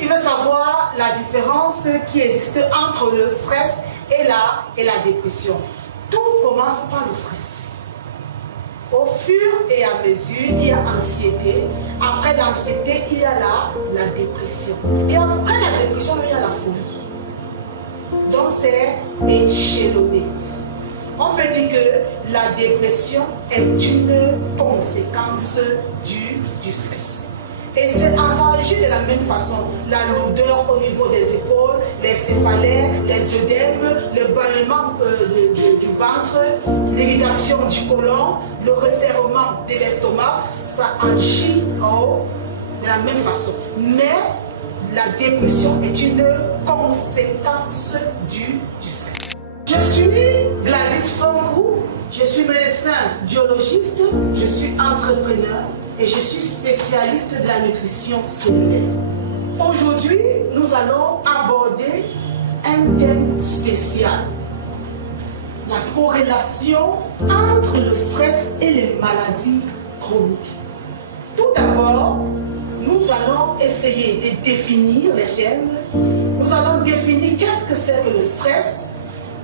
il veut savoir la différence qui existe entre le stress et la dépression. Tout commence par le stress. Au fur et à mesure, il y a anxiété. Après l'anxiété, il y a la dépression. Et après la dépression, il y a la folie. Donc c'est échelonné. On peut dire que la dépression est une conséquence du stress. Et c'est en s'agit de la même façon. La lourdeur au niveau des épaules, les céphalées, les œdèmes, le ballonnement du ventre, l'irritation du côlon, le resserrement de l'estomac, ça agit de la même façon. Mais la dépression est une conséquence du stress. Je suis Gladys Fongrou, je suis médecin biologiste, je suis entrepreneur et je suis spécialiste de la nutrition cellulaire. Aujourd'hui, nous allons aborder un thème spécial. La corrélation entre le stress et les maladies chroniques. Tout d'abord, nous allons essayer de définir les thèmes. Nous allons définir qu'est-ce que c'est que le stress.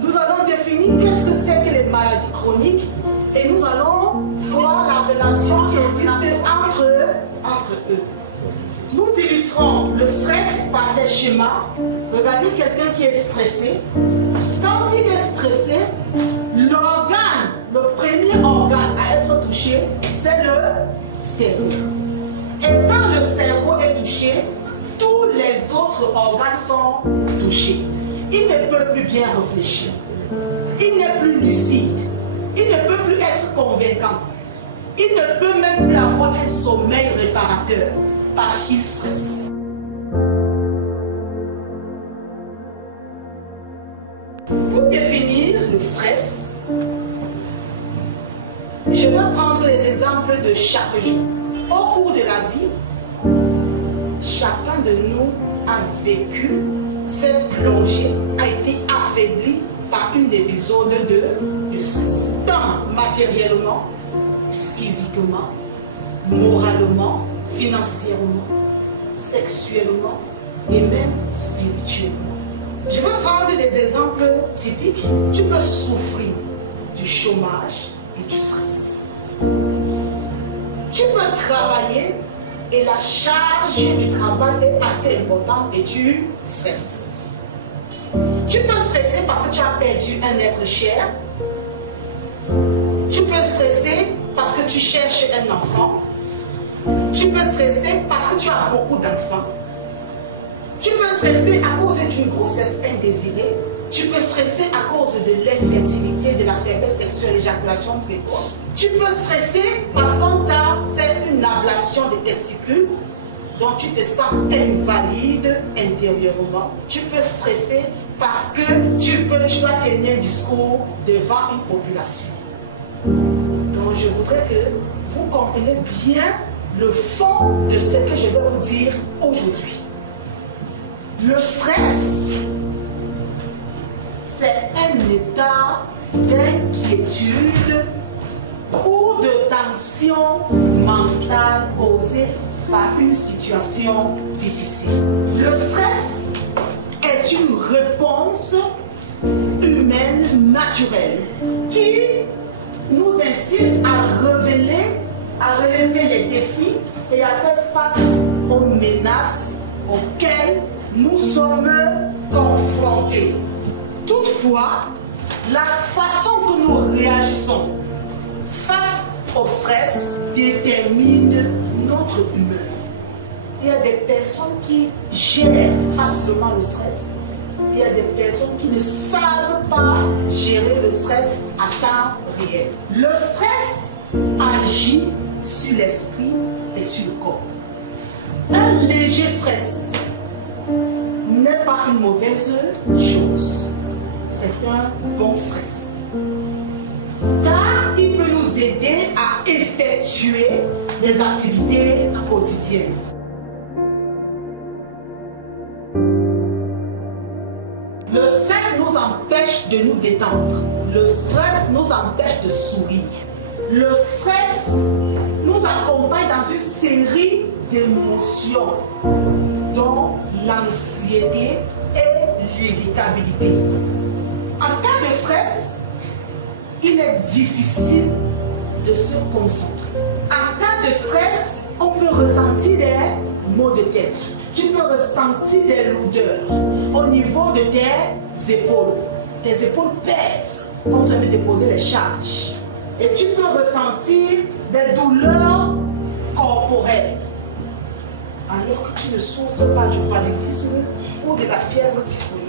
Nous allons définir qu'est-ce que c'est que les maladies chroniques. Et nous allons voir la relation qui existe entre eux. Nous illustrons le stress par ces schémas. Regardez quelqu'un qui est stressé. Quand il est stressé, l'organe, le premier organe à être touché, c'est le cerveau. Et quand le cerveau est touché, tous les autres organes sont touchés. Il ne peut plus bien réfléchir. Il n'est plus lucide. Il ne peut plus être convaincant. Il ne peut même plus avoir un sommeil réparateur parce qu'il stresse. Pour définir le stress, je vais prendre les exemples de chaque jour. Au cours de la vie, chacun de nous a vécu cette plongée, a été affaibli par un épisode de stress. Tant matériellement, physiquement, moralement, financièrement, sexuellement et même spirituellement. Je vais prendre des exemples typiques. Tu peux souffrir du chômage et du stress. Tu peux travailler et la charge du travail est assez importante et tu stresses. Tu peux stresser parce que tu as perdu un être cher. Tu peux stresser parce que tu cherches un enfant. Tu peux stresser parce que tu as beaucoup d'enfants. Tu peux stresser à cause d'une grossesse indésirée. Tu peux stresser à cause de l'infertilité, de la faiblesse sexuelle, l'éjaculation précoce. Tu peux stresser parce qu'on t'a fait une ablation des testicules, dont tu te sens invalide intérieurement. Tu peux stresser parce que tu dois tenir un discours devant une population. Donc je voudrais que vous compreniez bien le fond de ce que je vais vous dire aujourd'hui. Le stress, c'est un état d'inquiétude ou de tension mentale causée par une situation difficile. Le stress est une réponse humaine naturelle qui nous incite à relever les défis et à faire face aux menaces auxquelles nous sommes confrontés. Toutefois, la façon que nous réagissons face au stress détermine notre humeur. Il y a des personnes qui gèrent facilement le stress. Il y a des personnes qui ne savent pas gérer le stress à temps réel. Le stress agit sur l'esprit et sur le corps. Un léger stress n'est pas une mauvaise chose. C'est un bon stress. Car il peut nous aider à effectuer des activités quotidiennes. Le stress nous empêche de nous détendre. Le stress nous empêche de sourire. Le stress nous accompagne dans une série d'émotions, dont la l'anxiété et l'irritabilité. En cas de stress, il est difficile de se concentrer. En cas de stress, on peut ressentir des maux de tête. Tu peux ressentir des lourdeurs au niveau de tes épaules. Tes épaules pèsent quand tu veux déposer les charges. Et tu peux ressentir des douleurs corporelles. Alors que tu ne souffres pas du paludisme ou de la fièvre typhoïde.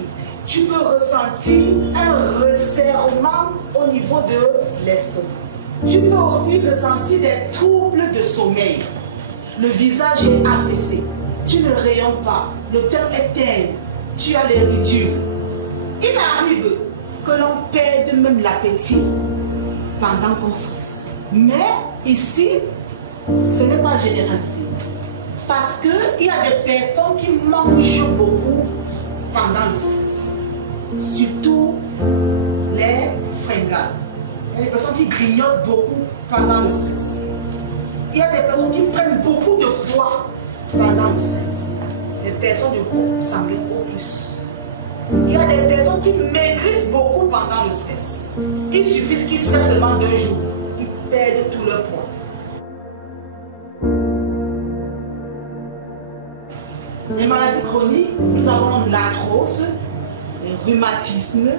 Tu peux ressentir un resserrement au niveau de l'estomac. Tu peux aussi ressentir des troubles de sommeil. Le visage est affaissé. Tu ne rayonnes pas. Le teint est terne. Tu as les ridules. Il arrive que l'on perde même l'appétit pendant qu'on stresse. Mais ici, ce n'est pas généralisé. Parce qu'il y a des personnes qui mangent beaucoup pendant le stress. Surtout les fringales. Il y a des personnes qui grignotent beaucoup pendant le stress. Il y a des personnes qui prennent beaucoup de poids pendant le stress. Les personnes du groupe sanguin au plus. Il y a des personnes qui maigrissent beaucoup pendant le stress. Il suffit qu'ils stressent seulement 2 jours. Ils perdent tout leur poids. Les maladies chroniques, nous avons l'arthrose, les rhumatismes,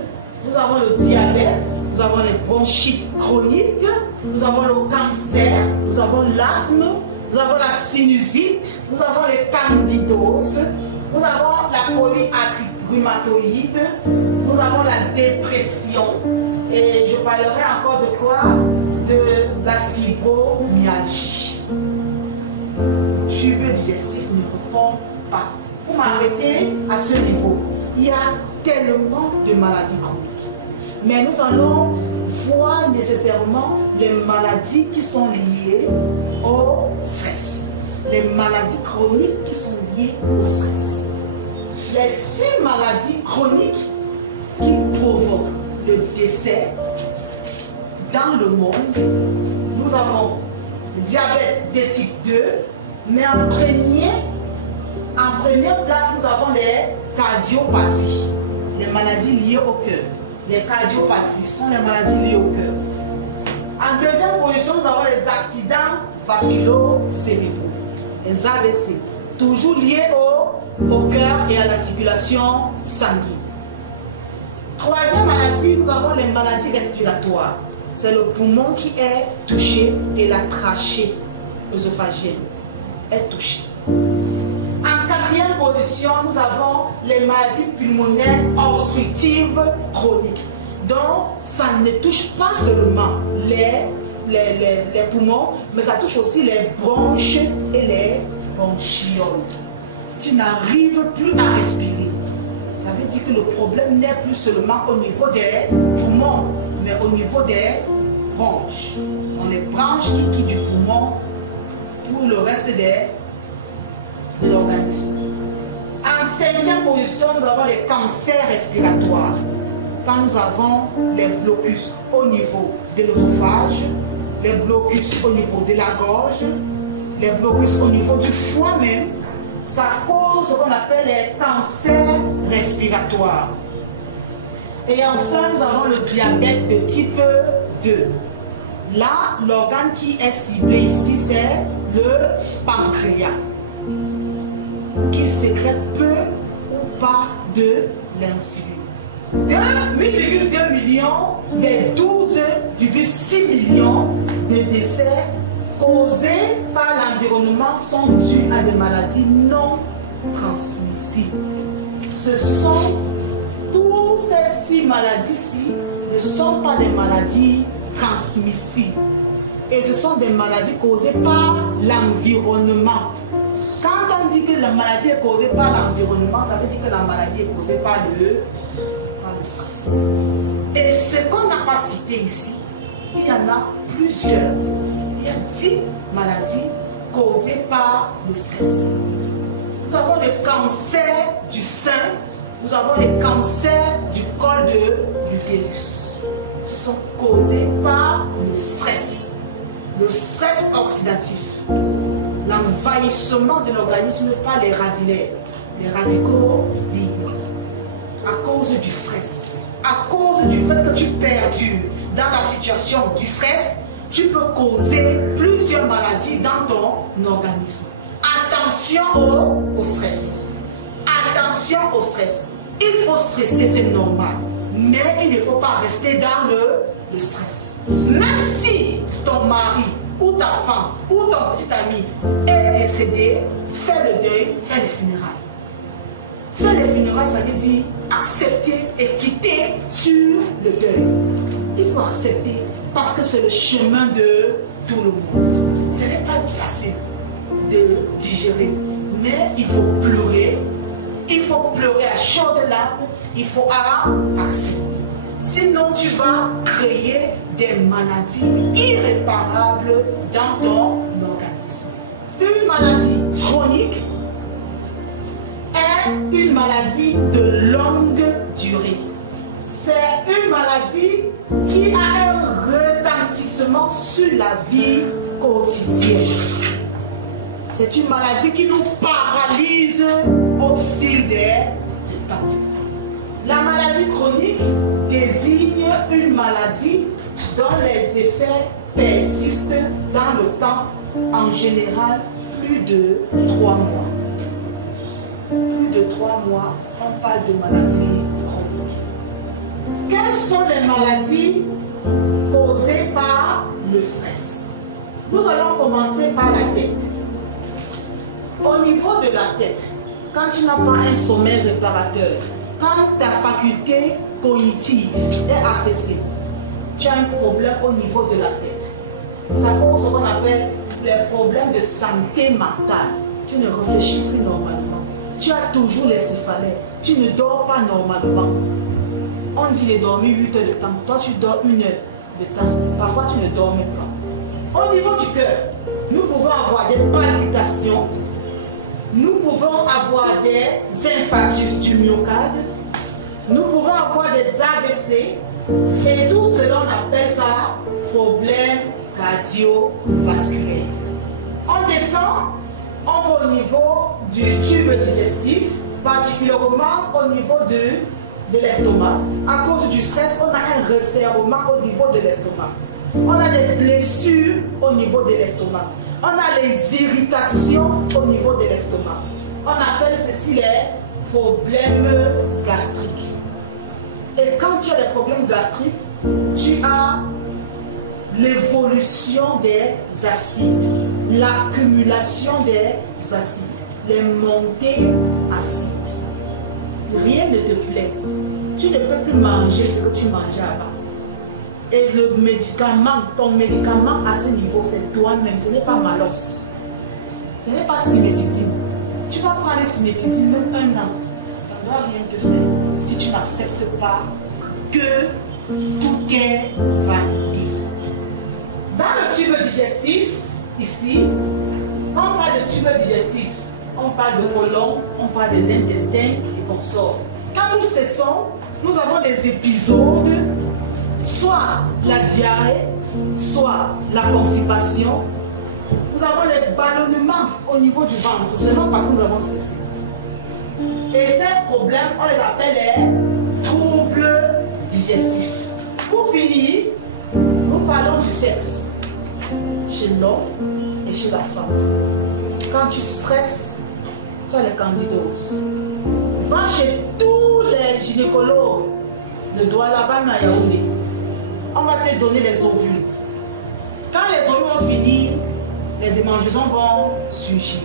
nous avons le diabète, nous avons les bronchites chroniques, nous avons le cancer, nous avons l'asthme, nous avons la sinusite, nous avons les candidoses, nous avons la polyarthrite rhumatoïde, nous avons la dépression et je parlerai encore de quoi? De la fibromyalgie. Tube digestif ne répond pas. Pour m'arrêter à ce niveau, il y a tellement de maladies chroniques. Mais nous allons voir nécessairement les maladies qui sont liées au stress. Les maladies chroniques qui sont liées au stress. Les 6 maladies chroniques qui provoquent le décès dans le monde, nous avons le diabète de type 2, mais en première place, nous avons les cardiopathies, les maladies liées au cœur. Les cardiopathies sont les maladies liées au cœur. En deuxième position, nous avons les accidents vasculo-cérébraux, les AVC, toujours liés au cœur et à la circulation sanguine. Troisième maladie, nous avons les maladies respiratoires. C'est le poumon qui est touché et la trachée œsophagienne est touchée. En quatrième position, nous avons les maladies pulmonaires obstructives chroniques. Donc, ça ne touche pas seulement les poumons, mais ça touche aussi les bronches et les bronchioles. Tu n'arrives plus à respirer. Ça veut dire que le problème n'est plus seulement au niveau des poumons, mais au niveau des branches. Dans les branches qui quittent du poumon pour le reste de l'organisme. En cinquième position, nous avons les cancers respiratoires. Quand nous avons les blocus au niveau de l'œsophage, les blocus au niveau de la gorge, les blocus au niveau du foie même, ça cause ce qu'on appelle les cancers respiratoires. Et enfin, nous avons le diabète de type 2. Là, l'organe qui est ciblé ici, c'est le pancréas, qui sécrète peu ou pas de l'insuline. De 8,2 millions des 12,6 millions de décès causés par l'environnement sont dus à des maladies non transmissibles. Ce sont toutes ces 6 maladies-ci ne sont pas des maladies transmissibles. Et ce sont des maladies causées par l'environnement. Quand on dit que la maladie est causée par l'environnement, ça veut dire que la maladie est causée par le stress. Et ce qu'on n'a pas cité ici, il y en a plusieurs. Il y a 10 maladies causées par le stress. Nous avons le cancer du sein, nous avons les cancers du col de l'utérus, qui sont causés par le stress oxydatif, l'envahissement de l'organisme par les radiaires, les radicaux libres. À cause du stress, à cause du fait que tu perdures dans la situation du stress, tu peux causer plusieurs maladies dans ton organisme. Attention au stress. Attention au stress. Il faut stresser, c'est normal. Mais il ne faut pas rester dans le stress. Même si ton mari ou ta femme ou ton petit ami est décédé, fais le deuil, fais les funérailles. Faire les funérailles, ça veut dire accepter et quitter sur le deuil. Il faut accepter parce que c'est le chemin de tout le monde. Ce n'est pas facile de digérer, mais il faut pleurer. Il faut pleurer à chaudes larmes. Il faut accepter. Sinon, tu vas créer des maladies irréparables dans ton organisme. Une maladie chronique est une maladie de longue durée. C'est une maladie qui a un retentissement sur la vie quotidienne. C'est une maladie qui nous paralyse au fil des temps. La maladie chronique désigne une maladie dont les effets persistent dans le temps, en général plus de 3 mois. Plus de 3 mois, on parle de maladie chronique. Quelles sont les maladies causées par le stress? Nous allons commencer par la tête. Au niveau de la tête, quand tu n'as pas un sommeil réparateur, quand ta faculté cognitive est affaissée, tu as un problème au niveau de la tête. Ça cause ce qu'on appelle les problèmes de santé mentale. Tu ne réfléchis plus normalement. Tu as toujours les céphalées. Tu ne dors pas normalement. On dit de dormir 8 heures de temps. Toi, tu dors 1 heure de temps. Parfois, tu ne dors même pas. Au niveau du cœur, nous pouvons avoir des palpitations. Nous pouvons avoir des infarctus du myocarde. Nous pouvons avoir des AVC. Et tout cela, on appelle ça problème cardiovasculaire. On descend, on va au niveau du tube digestif, particulièrement au niveau de l'estomac. À cause du stress, on a un resserrement au niveau de l'estomac. On a des blessures au niveau de l'estomac. On a les irritations au niveau de l'estomac. On appelle ceci les problèmes gastriques. Et quand tu as des problèmes gastriques, tu as l'évolution des acides, l'accumulation des acides, les montées acides. Rien ne te plaît. Tu ne peux plus manger ce que tu mangeais avant. Et le médicament, ton médicament à ce niveau, c'est toi-même, ce n'est pas Malos. Ce n'est pas Simétidine. Tu vas prendre Simétidine même 1 an. Ça ne doit rien te faire si tu n'acceptes pas que tout est validé. Dans le tube digestif, ici, quand on parle de tube digestif, on parle de côlon, on parle des intestins et consorts. Quand nous stressons, nous avons des épisodes, soit la diarrhée, soit la constipation. Nous avons les ballonnements au niveau du ventre, seulement parce que nous avons stressé. Et ces problèmes, on les appelle les troubles digestifs. Pour finir, nous parlons du sexe chez l'homme et chez la femme. Quand tu stresses, tu as les candidoses. Va chez tous les gynécologues de Douala à Yaoundé. On va te donner les ovules. Quand les ovules vont finir, les démangeaisons vont surgir.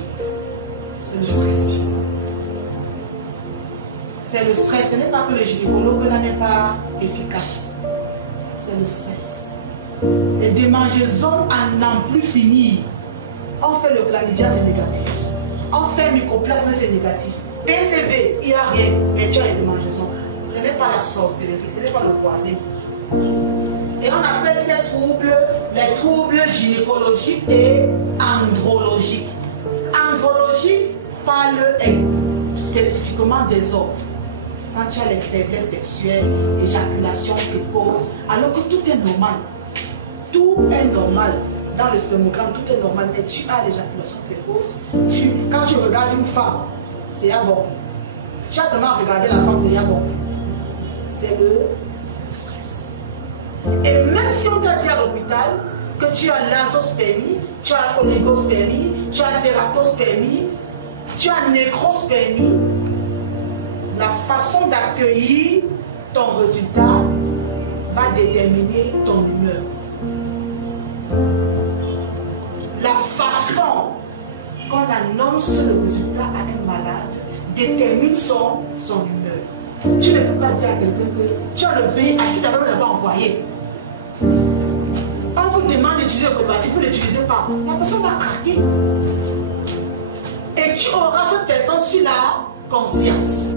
C'est le stress. C'est le stress. Ce n'est pas que le gynécologue là n'est pas efficace. C'est le stress. Les démangeaisons à n'en plus finir. On fait le chlamydia, c'est négatif. On fait mycoplasme, c'est négatif. PCV, il n'y a rien, mais tu as les démangeaisons. Ce n'est pas la sorcellerie, ce n'est pas le voisin. Et on appelle ces troubles les troubles gynécologiques et andrologiques. Andrologique parle spécifiquement des hommes. Quand tu as les faiblesses sexuelles, l'éjaculation précoce, alors que tout est normal. Tout est normal. Dans le spermogramme, tout est normal, mais tu as l'éjaculation précoce. Quand tu regardes une femme, c'est bon, Tu as seulement regardé la femme, c'est bon. C'est le stress. Et même si on t'a dit à l'hôpital que tu as l'azospermie, tu as oligospermie, tu as tératospermie, tu as nécrospermie, la façon d'accueillir ton résultat va déterminer ton humeur. La façon qu'on annonce le résultat à un malade détermine son humeur. Tu ne peux pas dire à quelqu'un que tu as le VIH qui t'avait même pas envoyé. On vous demande d'utiliser le préservatif, vous ne l'utilisez pas. La personne va craquer. Et tu auras cette personne sur la conscience.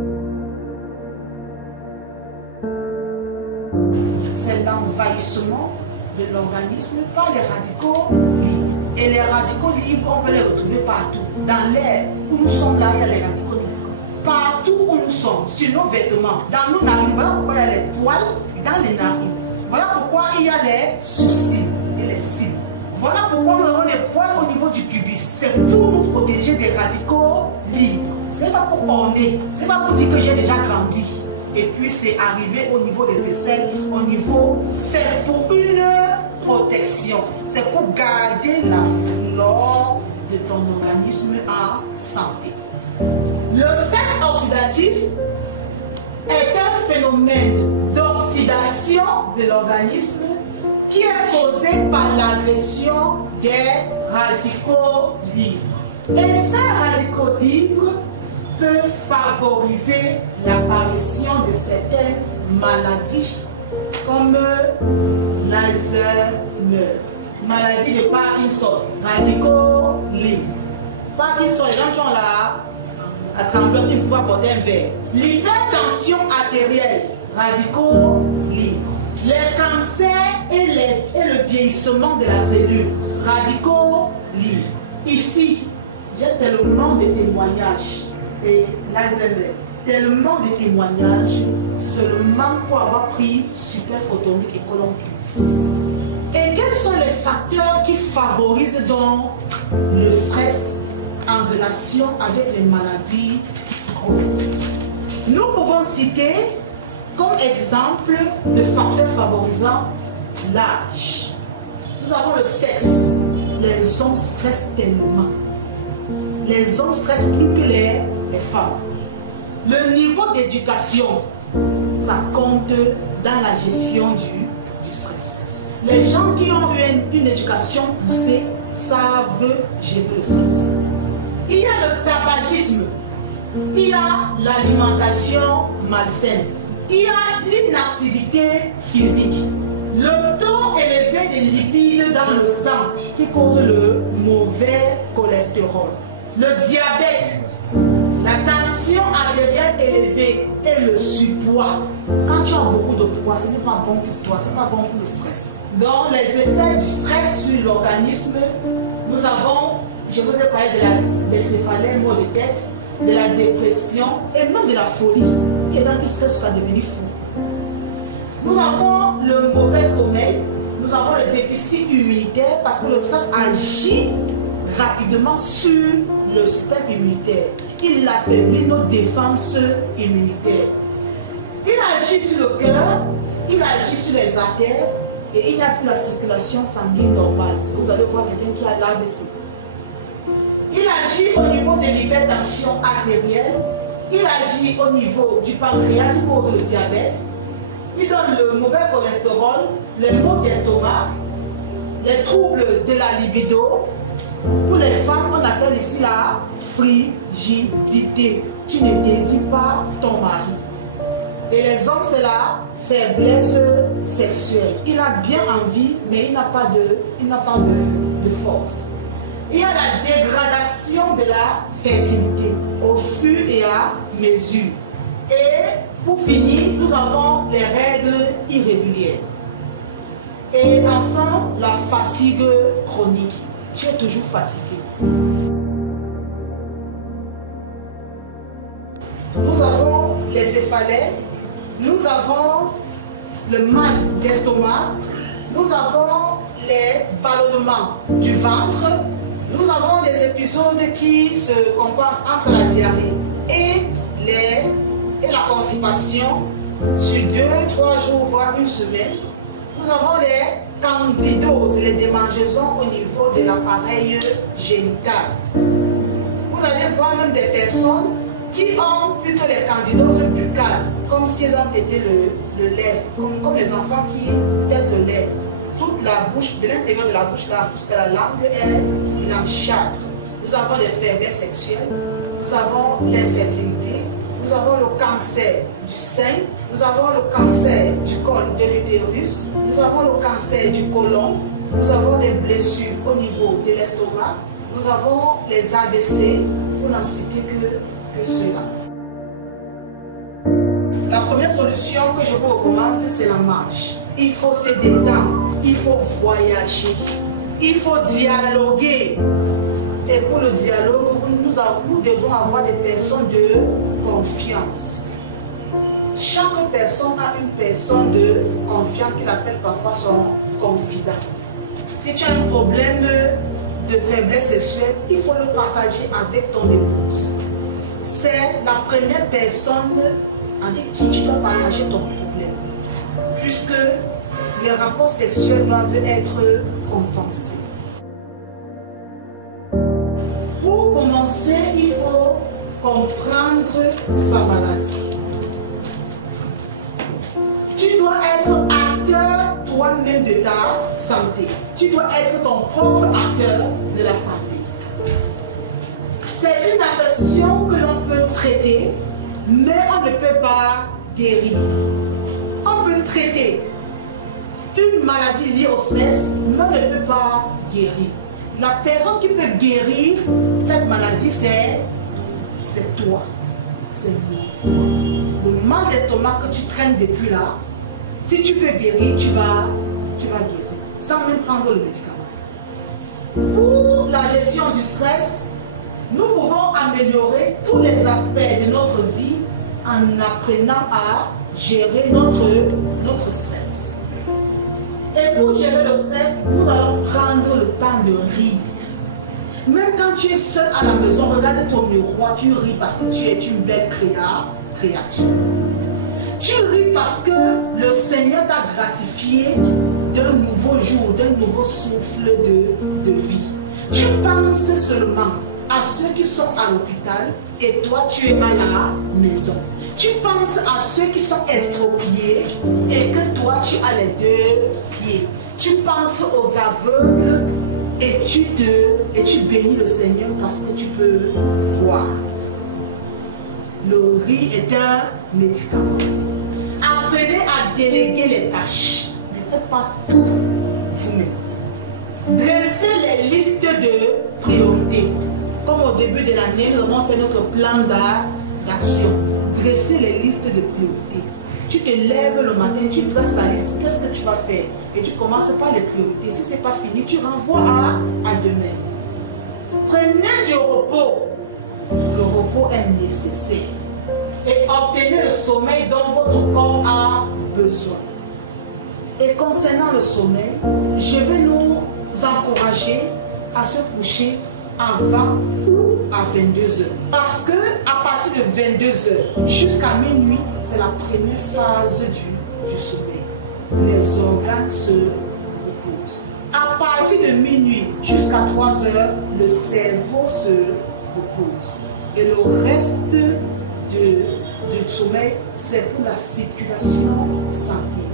C'est l'envahissement de l'organisme par les radicaux libres. Et les radicaux libres, on peut les retrouver partout. Dans l'air où nous sommes là, il y a les radicaux libres. Partout où nous sommes, sur nos vêtements, dans nos narines. Voilà pourquoi il y a les poils dans les narines. Voilà pourquoi il y a les sourcils et les cils. Voilà pourquoi nous avons les poils au niveau du pubis. C'est pour nous protéger des radicaux libres. Ce n'est pas pour orner. Ce n'est pas pour dire que j'ai déjà grandi. Et puis c'est arrivé au niveau des aisselles, au niveau, c'est pour une protection. C'est pour garder la flore de ton organisme en santé. Le stress oxydatif est un phénomène d'oxydation de l'organisme qui est causé par l'agression des radicaux libres. Et ces radicaux libres peuvent favoriser l'apparition de certaines maladies comme l'Alzheimer, maladie de Parkinson, radicaux libres. Parkinson, les gens qui ont la trembleur qui ne peuvent pas porter un verre. L'hypertension artérielle, radicaux libres. Les cancers et le vieillissement de la cellule, radicaux libres. Ici, j'ai tellement de témoignages. Et l'Alzheimer, tellement de témoignages seulement pour avoir pris super photonique et colon 15. Et quels sont les facteurs qui favorisent donc le stress en relation avec les maladies chroniques? Nous pouvons citer comme exemple de facteurs favorisant l'âge. Nous avons le sexe. Les hommes stressent tellement. Les hommes stressent plus que les femmes. Le niveau d'éducation, ça compte dans la gestion du stress. Les gens qui ont eu une éducation poussée savent gérer le stress. Il y a le tabagisme, il y a l'alimentation malsaine, il y a l'inactivité physique, le taux élevé de lipides dans le sang qui cause le mauvais cholestérol, le diabète, la tension artérielle élevée et le surpoids. Quand tu as beaucoup de poids, ce n'est pas bon pour toi, ce n'est pas bon pour le stress. Donc les effets du stress sur l'organisme, nous avons, je vous ai parlé des céphalées, maux de tête, de la dépression et même de la folie. Quelqu'un qui stresse sera devenu fou. Nous avons le mauvais sommeil, nous avons le déficit immunitaire parce que le stress agit rapidement sur le système immunitaire. Il affaiblit nos défenses immunitaires. Il agit sur le cœur, il agit sur les artères et il n'a plus la circulation sanguine normale. Vous allez voir quelqu'un qui a l'AVC. Il agit au niveau de l'hypertension artérielle, il agit au niveau du pancréas qui cause le diabète, il donne le mauvais cholestérol, les maux d'estomac, les troubles de la libido. Pour les femmes, on appelle ici la frigidité. Tu ne désires pas ton mari. Et les hommes, c'est la faiblesse sexuelle. Il a bien envie, mais il n'a pas de force. Il y a la dégradation de la fertilité au fur et à mesure. Et pour finir, nous avons les règles irrégulières. Et enfin, la fatigue chronique. Tu es toujours fatigué. Nous avons les céphalées, nous avons le mal d'estomac, nous avons les ballonnements du ventre, nous avons des épisodes qui se compensent entre la diarrhée et les la constipation, sur 2, 3 jours, voire une semaine, nous avons les candidoses, les démangeaisons au niveau de l'appareil génital. Vous allez voir même des personnes qui ont plutôt les candidoses buccales, comme si elles ont été le lait, comme les enfants qui têtent le lait. Toute la bouche, de l'intérieur de la bouche là, jusqu'à la langue est blanchâtre. Nous avons les faiblesses sexuelles, nous avons l'infertilité, nous avons le cancer du sein, nous avons le cancer du col de l'utérus, nous avons le cancer du côlon, nous avons les blessures au niveau de l'estomac, nous avons les AVC, pour n'en citer que cela. La première solution que je vous recommande, c'est la marche. Il faut se détendre, il faut voyager, il faut dialoguer. Et pour le dialogue, nous devons avoir des personnes de confiance. Chaque personne a une personne de confiance qu'il appelle parfois son confident. Si tu as un problème de faiblesse sexuelle, il faut le partager avec ton épouse. C'est la première personne avec qui tu dois partager ton problème. Puisque les rapports sexuels doivent être compensés. Pour commencer, il faut comprendre sa maladie. Tu dois être acteur toi-même de ta santé. Tu dois être ton propre acteur de la santé. C'est une affection que l'on peut traiter, mais on ne peut pas guérir. On peut traiter une maladie liée au stress, mais on ne peut pas guérir. La personne qui peut guérir cette maladie, c'est toi. C'est moi. Le mal d'estomac que tu traînes depuis là, si tu veux guérir, tu vas guérir, sans même prendre le médicament. Pour la gestion du stress, nous pouvons améliorer tous les aspects de notre vie en apprenant à gérer notre stress. Et pour gérer le stress, nous allons prendre le temps de rire. Même quand tu es seul à la maison, regarde ton miroir, tu ris parce que tu es une belle créature. Tu ris parce que le Seigneur t'a gratifié d'un nouveau jour, d'un nouveau souffle de vie. Tu penses seulement à ceux qui sont à l'hôpital et toi tu es à la maison. Tu penses à ceux qui sont estropiés et que toi tu as les deux pieds. Tu penses aux aveugles et tu bénis le Seigneur parce que tu peux voir. Le riz est un médicament. Apprenez à déléguer les tâches. Ne faites pas tout vous-même. Dressez les listes de priorités. Comme au début de l'année, nous avons fait notre plan d'action. Dresser les listes de priorités. Tu te lèves le matin, tu dresses ta liste. Qu'est-ce que tu vas faire? Et tu commences par les priorités. Si ce n'est pas fini, tu renvoies à demain. Prenez du repos. Le repos est nécessaire. Et obtenez le sommeil dont votre corps a besoin. Et concernant le sommeil, je vais nous encourager à se coucher avant ou à 22 heures. Parce que à partir de 22 heures jusqu'à minuit, c'est la première phase du sommeil. Les organes se reposent. À partir de minuit jusqu'à 3 heures, le cerveau se repose. Et le reste du sommeil, c'est pour la circulation sanguine.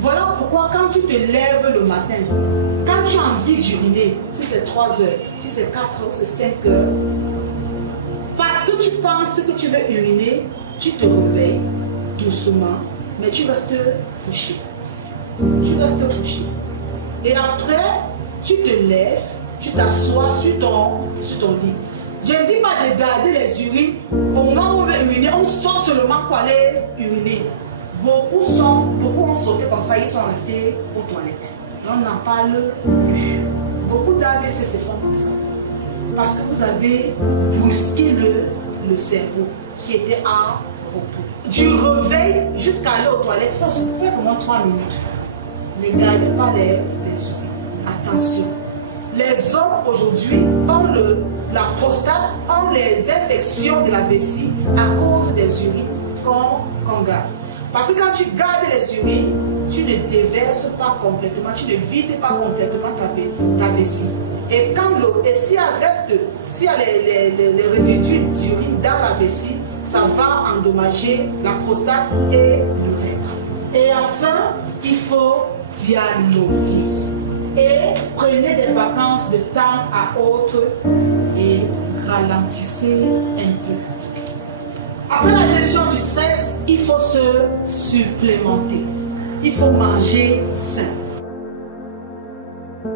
Voilà pourquoi quand tu te lèves le matin, quand tu as envie d'uriner, si c'est 3 heures, si c'est 4 heures, c'est 5 heures, parce que tu penses que tu veux uriner, tu te réveilles doucement, mais tu restes couché. Tu restes couché. Et après, tu te lèves, tu t'assois sur ton lit. Je ne dis pas de garder les urines. Au moment où on veut uriner, on sort seulement pour aller uriner. Beaucoup ont sauté comme ça, ils sont restés aux toilettes. Et on n'en parle plus. Beaucoup d'AVC se font comme ça. Parce que vous avez brusqué le cerveau qui était en repos. Du réveil jusqu'à aller aux toilettes, faites au moins 3 minutes. Ne gardez pas les urines. Attention. Les hommes aujourd'hui ont la prostate, ont les infections de la vessie à cause des urines qu'on garde. Parce que quand tu gardes les urines, tu ne déverses pas complètement, tu ne vides pas complètement ta vessie. Et quand l'eau, et s'il y a les résidus d'urine dans la vessie, ça va endommager la prostate et l'urètre. Et enfin, il faut dialoguer. Et prenez des vacances de temps à autre et ralentissez un peu. Après la gestion du stress, il faut se supplémenter. Il faut manger sain. Il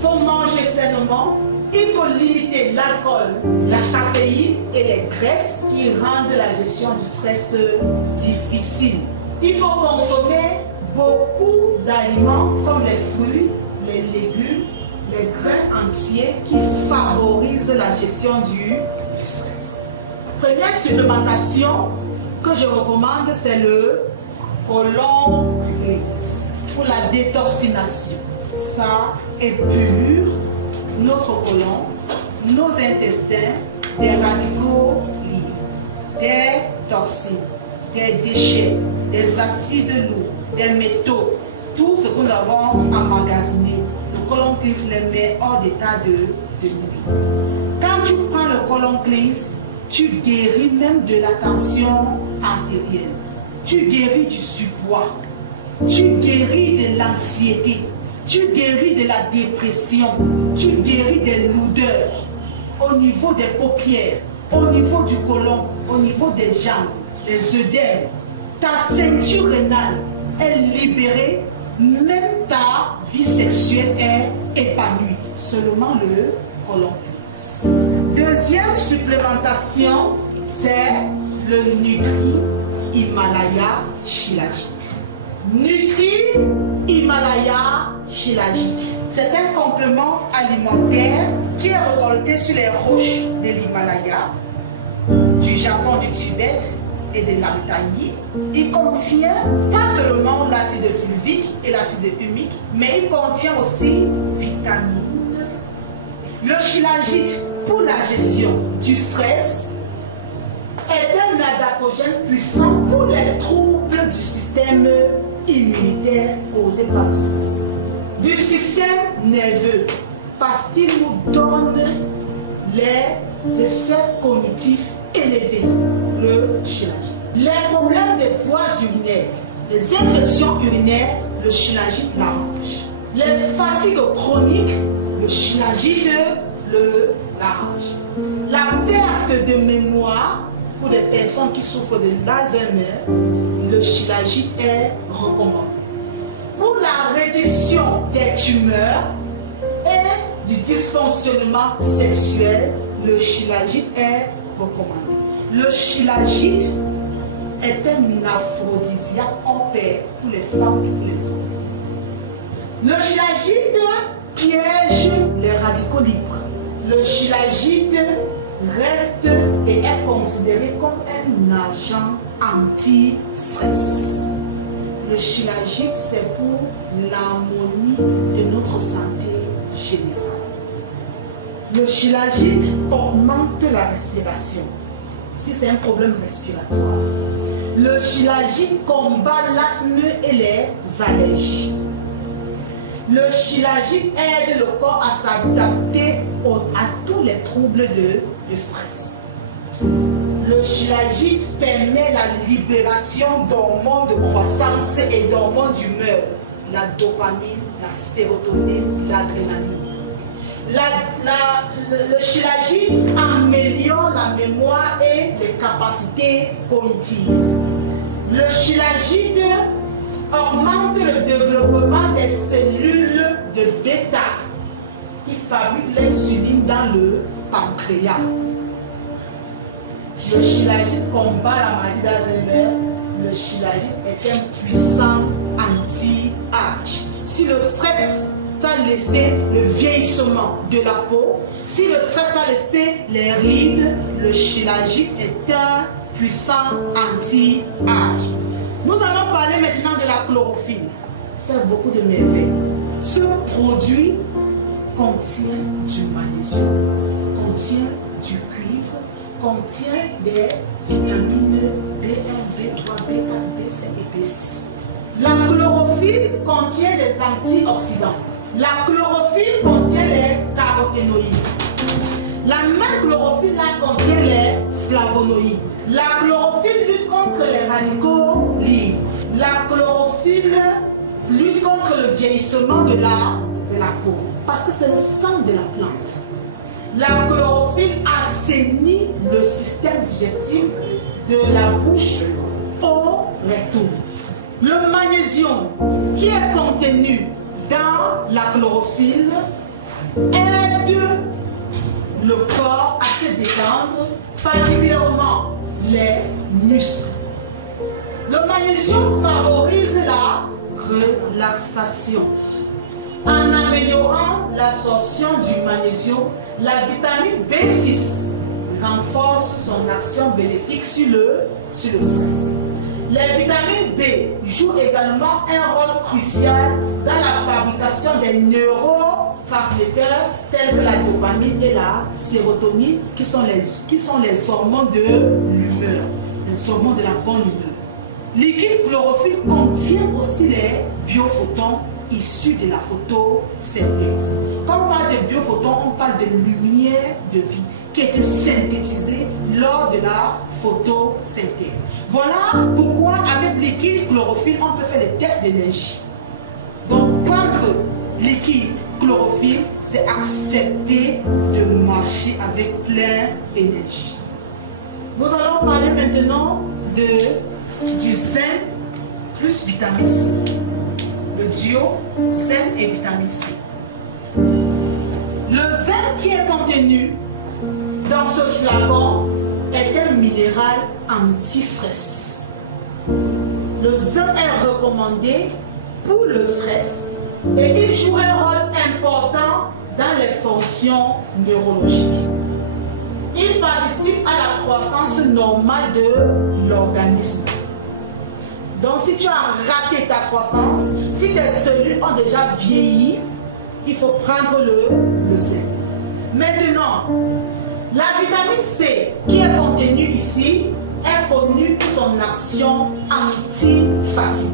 faut manger sainement. Il faut limiter l'alcool, la caféine et les graisses qui rendent la gestion du stress difficile. Il faut consommer beaucoup d'aliments comme les fruits, les légumes, les grains entiers qui favorisent la gestion du stress. Première supplémentation que je recommande, c'est le colon cleanse pour la détoxination. Ça épure notre côlon, nos intestins des radicaux libres, des toxines, des déchets, des acides lourds, des métaux, tout ce que nous avons emmagasiné. Le colon cleanse les met hors d'état de nuire. Quand tu prends le colon cleanse, tu guéris même de la tension artérielle, tu guéris du surpoids, tu guéris de l'anxiété, tu guéris de la dépression, tu guéris des lourdeurs au niveau des paupières, au niveau du côlon, au niveau des jambes, des œdèmes. Ta ceinture rénale est libérée, même ta vie sexuelle est épanouie. Seulement le colon cleanse. Deuxième supplémentation, c'est le Nutri Himalaya Shilajit. Nutri Himalaya Shilajit. C'est un complément alimentaire qui est récolté sur les roches de l'Himalaya, du Japon, du Tibet et de l'Altaï. Il contient pas seulement l'acide fulvique et l'acide humique, mais il contient aussi vitamines. Le Shilajit pour la gestion du stress est un adaptogène puissant pour les troubles du système immunitaire causés par le stress, du système nerveux, parce qu'il nous donne les effets cognitifs élevés, le Shilajit. Les problèmes des voies urinaires, les infections urinaires, le Shilajit l'arrange. Les fatigues chroniques, le Shilajit l'arrange. La perte de mémoire pour les personnes qui souffrent de l'Alzheimer, le Shilajit est recommandé. Pour la réduction des tumeurs et du dysfonctionnement sexuel, le Shilajit est recommandé. Le Shilajit est un aphrodisiaque en paix pour les femmes et pour les hommes. Le Shilajit piège les radicaux libres. Le Shilajit reste et est considéré comme un agent anti-stress. Le Shilajit, c'est pour l'harmonie de notre santé générale. Le Shilajit augmente la respiration, si c'est un problème respiratoire. Le Shilajit combat l'asthme et les allergies. Le Shilajit aide le corps à s'adapter à tous les troubles de stress. Le Shilajit permet la libération d'hormones de croissance et d'hormones d'humeur, la dopamine, la sérotonine, l'adrénaline. Le Shilajit améliore la mémoire et les capacités cognitives. Le Shilajit augmente le développement des cellules de bêta qui fabriquent l'insuline dans le pancréas. Le Shilajit combat la maladie d'Alzheimer. Le Shilajit est un puissant anti-âge. Si le stress t'a laissé le vieillissement de la peau, si le stress t'a laissé les rides, le Shilajit est un puissant anti-âge. Nous allons parler maintenant de la chlorophylle. Faire beaucoup de merveilles. Ce produit contient du magnésium, contient du cuivre, contient des vitamines B1, B4, B5 et B6. La chlorophylle contient des antioxydants. La chlorophylle contient les caroténoïdes. La même chlorophylle là contient les flavonoïdes. La chlorophylle lutte contre les radicaux libres. La chlorophylle lutte contre le vieillissement de la peau. Parce que c'est le sang de la plante. La chlorophylle assainit le système digestif de la bouche au rectum. Le magnésium qui est contenu dans la chlorophylle aide le corps à se détendre, particulièrement les muscles. Le magnésium favorise la relaxation. En améliorant l'absorption du magnésium, la vitamine B6 renforce son action bénéfique sur le stress. Les vitamines B jouent également un rôle crucial dans la fabrication des neurotransmetteurs tels que la dopamine et la sérotonine qui sont les hormones de l'humeur, les hormones de la bonne humeur. Liquide chlorophylle contient aussi les biophotons issus de la photosynthèse. Quand on parle de biophotons, on parle de lumière de vie qui a été synthétisée lors de la photosynthèse. Voilà pourquoi avec liquide chlorophylle, on peut faire des tests d'énergie. Donc prendre liquide chlorophylle, c'est accepter de marcher avec plein d'énergie. Nous allons parler maintenant du zinc plus vitamine C. Le duo zinc et vitamine C. Le zinc qui est contenu dans ce flacon est un minéral anti-stress. Le zinc est recommandé pour le stress et il joue un rôle important dans les fonctions neurologiques. Il participe à la croissance normale de l'organisme. Donc si tu as raté ta croissance, si tes cellules ont déjà vieilli, il faut prendre le zinc. Maintenant, la vitamine C qui est contenue ici est connue pour son action anti-fatigue,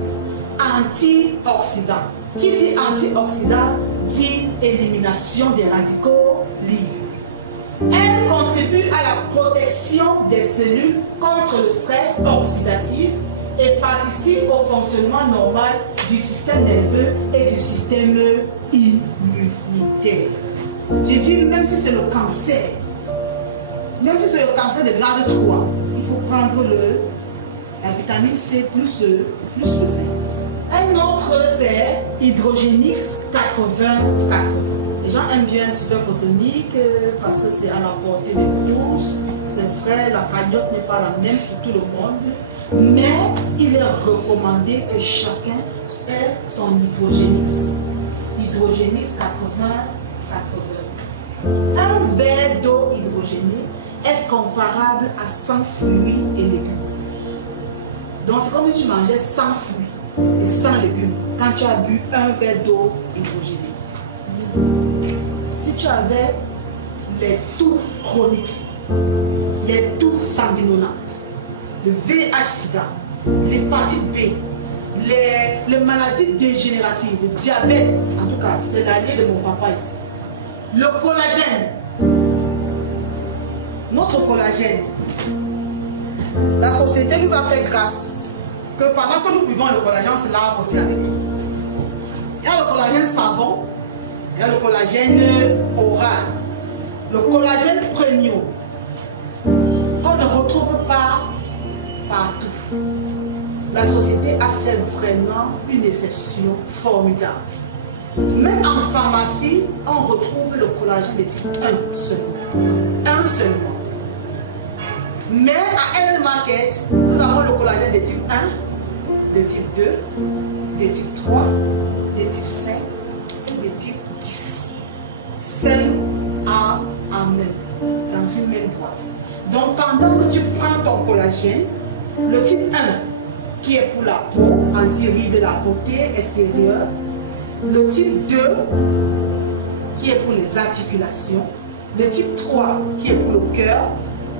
antioxydant. Qui dit antioxydant dit élimination des radicaux libres. Elle contribue à la protection des cellules contre le stress oxydatif et participe au fonctionnement normal du système nerveux et du système immunitaire. Je dis même si c'est le cancer, même si c'est le cancer de grade 3, il faut prendre la vitamine C plus le zinc. Un autre c'est Hydrogenix 80-80. Les gens aiment bien superphotonique parce que c'est à la portée de tous. C'est vrai, la cagnotte n'est pas la même pour tout le monde. Mais il est recommandé que chacun ait son hydrogénix. Hydrogénix 80-80. Un verre d'eau hydrogénée est comparable à 100 fruits et légumes. Donc c'est comme si tu mangeais 100 fruits et 100 légumes quand tu as bu un verre d'eau hydrogénée. Si tu avais les toux chroniques, les toux sanguinolentes, le VIH-Sida, l'hépatite B, les maladies dégénératives, le diabète, en tout cas, c'est l'allié de mon papa ici. Le collagène, notre collagène, la société nous a fait grâce que pendant que nous buvons le collagène, on se lave aussi avec. Il y a le collagène savon, il y a le collagène oral, le collagène premium, qu'on ne retrouve pas partout. La société a fait vraiment une exception formidable. Même en pharmacie, on retrouve le collagène de type 1 seulement. Un seulement. Mais à L Market, nous avons le collagène de type 1, de type 2, de type 3, de type 5 et de type 10. 5 en même, dans une même boîte. Donc pendant que tu prends ton collagène, le type 1 qui est pour la peau, anti-rides de la beauté extérieure, le type 2 qui est pour les articulations, le type 3 qui est pour le cœur,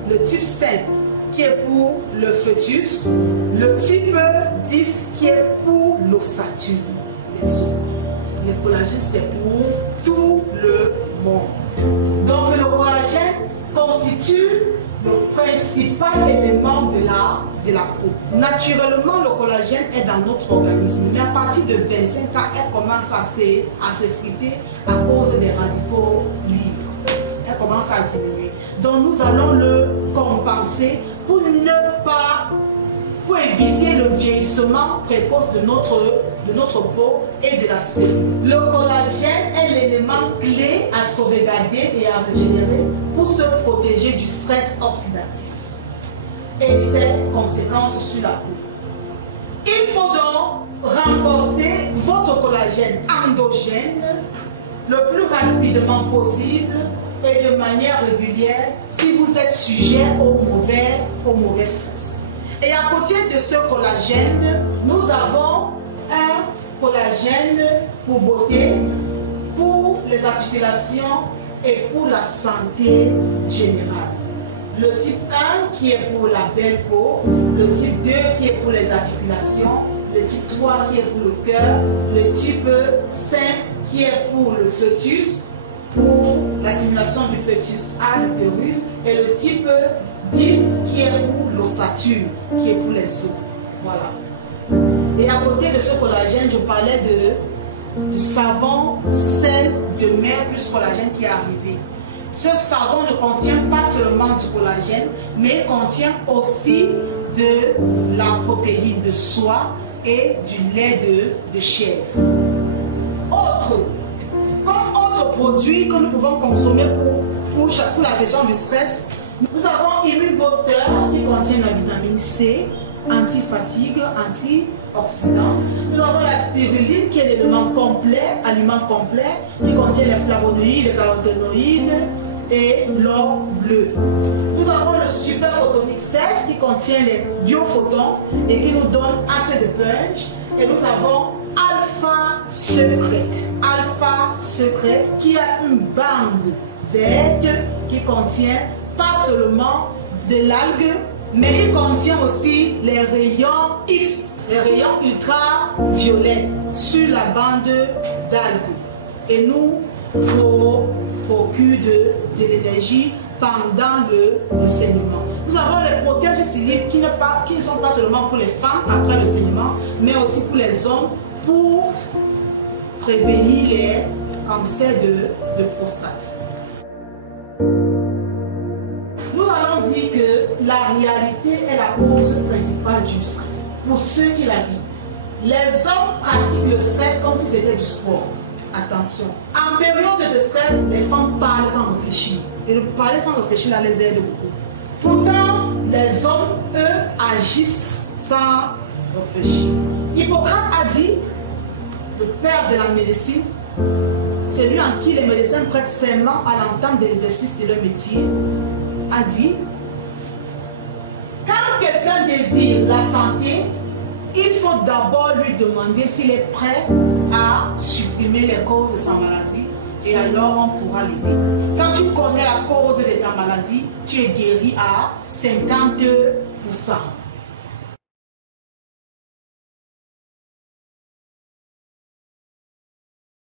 le type 5 qui est pour le fœtus, le type 10 qui est pour l'ossature, les os. Le collagène, c'est pour tout le monde. Donc le collagène constitue le principal élément de la peau. Naturellement, le collagène est dans notre organisme, mais à partir de 25 ans, elle commence à s'effriter à cause des radicaux libres. Elle commence à diminuer. Donc nous allons le compenser pour éviter le vieillissement précoce de notre peau et de la cellule. Le collagène est l'élément clé à sauvegarder et à régénérer pour se protéger du stress oxydatif et ses conséquences sur la peau. Il faut donc renforcer votre collagène endogène le plus rapidement possible et de manière régulière si vous êtes sujet au mauvais stress. Et à côté de ce collagène, nous avons un collagène pour beauté, pour les articulations et pour la santé générale. Le type 1 qui est pour la belle peau, le type 2 qui est pour les articulations, le type 3 qui est pour le cœur, le type 5 qui est pour le fœtus, pour la stimulation du fœtus à l'utérus, et le type 10 qui est pour l'ossature, qui est pour les os. Voilà. Et à côté de ce collagène, je parlais du savon sel de mer plus collagène qui est arrivé. Ce savon ne contient pas seulement du collagène, mais contient aussi de la protéine de soie et du lait de chèvre. Comme autre produit que nous pouvons consommer pour la gestion du stress, nous avons Immune Booster qui contient la vitamine C, anti-fatigue, anti-oxydant. Nous avons la spiruline qui est l'élément complet, aliment complet, qui contient les flavonoïdes, les caroténoïdes et l'or bleu. Nous avons le Super Photonic 16 qui contient les biophotons et qui nous donne assez de punch. Et nous avons Alpha Secret qui a une bande verte qui contient pas seulement de l'algue, mais il contient aussi les rayons X, les rayons ultraviolets sur la bande d'algue et nous procure de l'énergie pendant le saignement. Nous avons les protèges ciliés qui ne sont pas seulement pour les femmes après le saignement, mais aussi pour les hommes pour prévenir les cancers de prostate. Nous allons dire que la réalité est la cause principale du stress. Pour ceux qui la vivent, les hommes pratiquent le stress comme si c'était du sport. Attention, en période de stress, les femmes parlent sans réfléchir. Et le parler sans réfléchir, là, les aide beaucoup. Pourtant, les hommes, eux, agissent sans réfléchir. Hippocrate a dit, le père de la médecine, celui en qui les médecins prêtent serment à l'entente de l'exercice de leur métier, a dit, quand quelqu'un désire la santé, il faut d'abord lui demander s'il est prêt à supprimer les causes de sa maladie et alors on pourra l'aider. Quand tu connais la cause de ta maladie, tu es guéri à 50%.